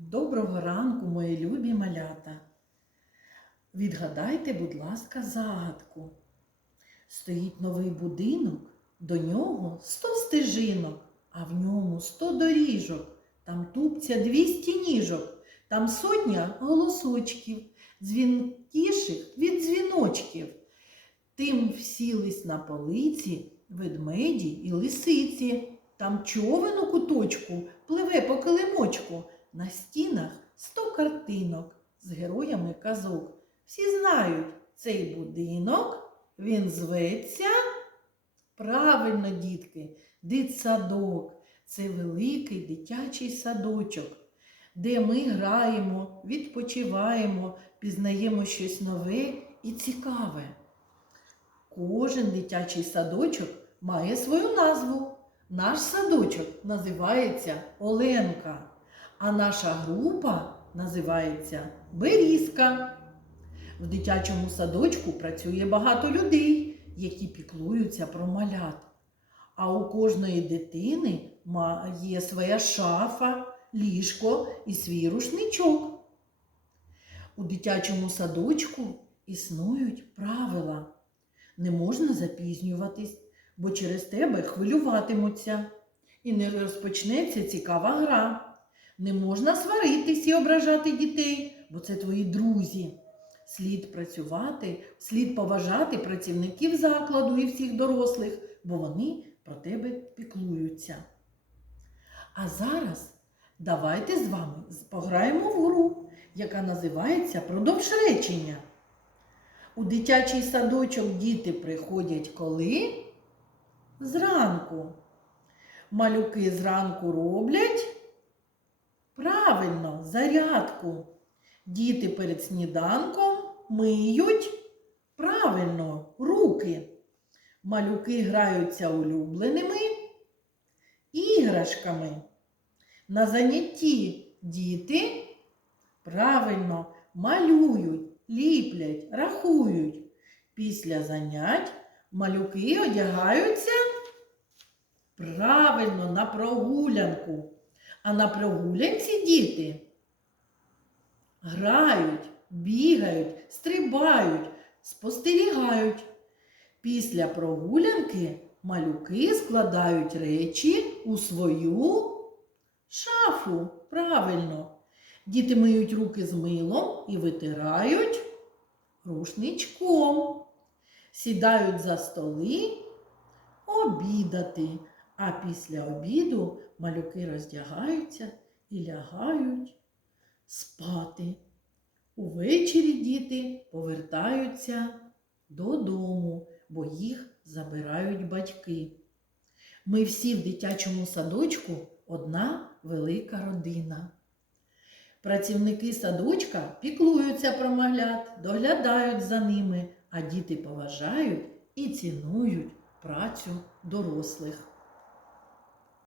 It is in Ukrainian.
Доброго ранку, мої любі малята. Відгадайте, будь ласка, загадку. Стоїть новий будинок, до нього сто стежинок, а в ньому сто доріжок. Там тупця двісті ніжок, там сотня голосочків, дзвінкіших від дзвіночків. Тим всілись на полиці ведмеді і лисиці. Там човен у куточку пливе по килимочку. На стінах сто картинок з героями казок. Всі знають цей будинок, він зветься. Правильно, дітки, дитсадок. Це великий дитячий садочок, де ми граємо, відпочиваємо, пізнаємо щось нове і цікаве. Кожен дитячий садочок має свою назву. Наш садочок називається Оленка, а наша група називається Берізка. В дитячому садочку працює багато людей, які піклуються про малят. А у кожної дитини є своя шафа, ліжко і свій рушничок. У дитячому садочку існують правила. Не можна запізнюватись, бо через тебе хвилюватимуться. І не розпочнеться цікава гра. Не можна сваритись і ображати дітей, бо це твої друзі. Слід працювати, слід поважати працівників закладу і всіх дорослих, бо вони про тебе піклуються. А зараз давайте з вами пограємо в гру, яка називається Продовж речення. У дитячий садочок діти приходять коли? Зранку. Малюки зранку роблять правильно зарядку. Діти перед сніданком миють правильно руки. Малюки граються улюбленими іграшками. На занятті діти правильно малюють, ліплять, рахують. Після занять малюки одягаються правильно на прогулянку. А на прогулянці діти грають, бігають, стрибають, спостерігають. Після прогулянки малюки складають речі у свою шафу. Правильно. Діти миють руки з милом і витирають рушничком. Сідають за столи обідати. А після обіду малюки роздягаються і лягають спати. Увечері діти повертаються додому, бо їх забирають батьки. Ми всі в дитячому садочку одна велика родина. Працівники садочка піклуються про малят, доглядають за ними, а діти поважають і цінують працю дорослих.